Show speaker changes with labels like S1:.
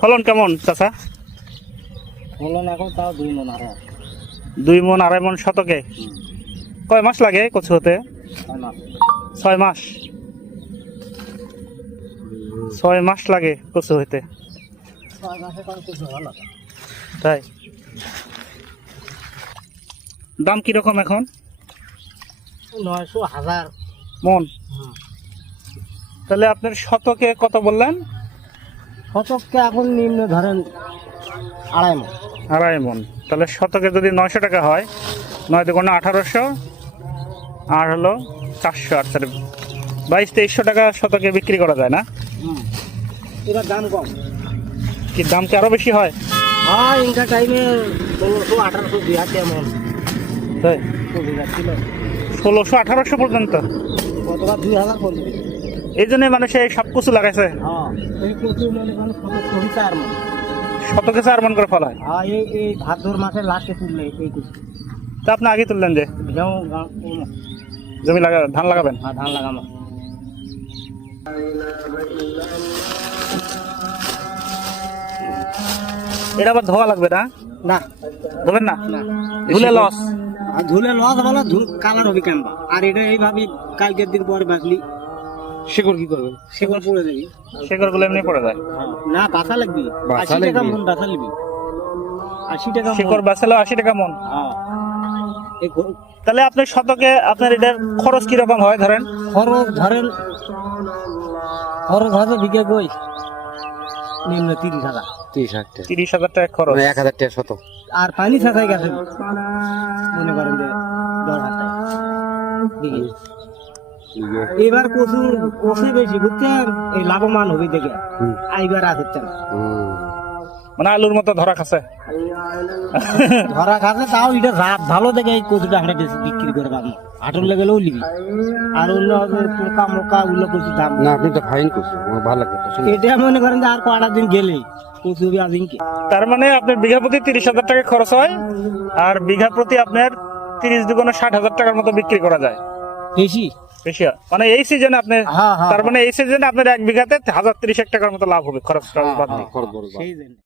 S1: ফলন কেমন চাচা?
S2: ফলন এখন তাও দুই মন আরও
S1: দুই মন আড়াই মন শতকে? কয় মাস লাগে কচু হতে ছয় মাস। ছয় মাস লাগে কচু হইতে তাই? দাম কীরকম এখন?
S2: নয়শো হাজার।
S1: মন তাহলে আপনার শতকে কত বললেন?
S2: শতককে এখন নিম্ন ধরেন আড়াই মন।
S1: আড়াই মন। তাহলে শতকে যদি নয়শো টাকা হয় নয় দুগুণে আঠারোশো আর হলো চারশো আট চারে বাইশ তেইশশো টাকা শতকে বিক্রি করা যায় না?
S2: এবার দাম কম।
S1: কি দাম কি আরও বেশি হয়?
S2: হ্যাঁ ইনকা টাইমে ষোলোশো আঠারোশো দুই হাজার এমন
S1: ষোলোশো আঠারোশো পর্যন্ত?
S2: কতবার দুই হাজার পড়বে?
S1: এই জন্য মানুষ এই সব কচু লাগাইছে
S2: হ্যাঁ মনে। শতক চার মন
S1: করে ফল হয়।
S2: হ্যাঁ এই ভাদ্র মাসে লাস্টে তুললে এই
S1: তা আপনি আগে তুললেন যে। জমি লাগা ধান লাগাবেন?
S2: আর ধান লাগানো
S1: এটা আবার ধোয়া লাগবে না?
S2: না।
S1: ধোবেন না? ধুলে লস
S2: ধুলে লস বলো কালার হবে কেনবা আর এটা এইভাবে কালকের দিন পরে বাঁচলি
S1: শিকড় কি করবে?
S2: সেগুলো পড়ে যাবি
S1: শিকড়গুলো এমনি পড়ে যায়?
S2: না বাসা লাগবি।
S3: বাসা
S2: আশি টাকা
S3: লাগবি।
S2: মন বাসা লিবি আশি টাকা
S1: শিকড় বাঁচালো আশি টাকা মন?
S2: হ্যাঁ।
S1: তাহলে আপনার শতকে আপনার এটার খরচ কীরকম হয় ধরেন?
S2: খরচ ধরেন খরচ হবে বিঘে গই নিম্ন তিরিশ হাজার।
S3: তিরিশ হাজার টাকা।
S1: তিরিশ হাজার টাকা খরচ।
S3: মানে এক হাজার টাকা শত।
S2: আর পানি ছাঁচাই গেছে। মনে করেন যে দশ হাজার টাকা। এবার কচু কষে বেশি বুঝছেন? এই লাভবান হবে দেখে। আইবার আর হচ্ছে না।
S1: মানে আলুর মতো ধরা খাচ্ছে।
S2: ধরা খাচ্ছে তাও এটা রাত ভালো দেখে এই কচুটা আমরা বেশি বিক্রি করে পাবো। লেগেলেও লিবি আর অন্য পোকা মোকা ওগুলো কচু দাম
S3: না আপনি তো ফাইন আমার ভালো লাগে
S2: এটা মনে করেন যে আর কটা দিন গেলে কচু আদিনকে
S1: তার মানে আপনার বিঘা প্রতি তিরিশ হাজার টাকা খরচ হয় আর বিঘা প্রতি আপনার তিরিশ দুগুণে ষাট হাজার টাকার মতো বিক্রি করা যায়।
S2: বেশি?
S1: বেশি মানে এই সিজনে আপনি
S2: হ্যাঁ হ্যাঁ
S1: তার মানে এই সিজনে আপনার এক বিঘাতে হাজার তিরিশ টাকার মতো লাভ হবে খরচ টরচ বাদ দিয়ে।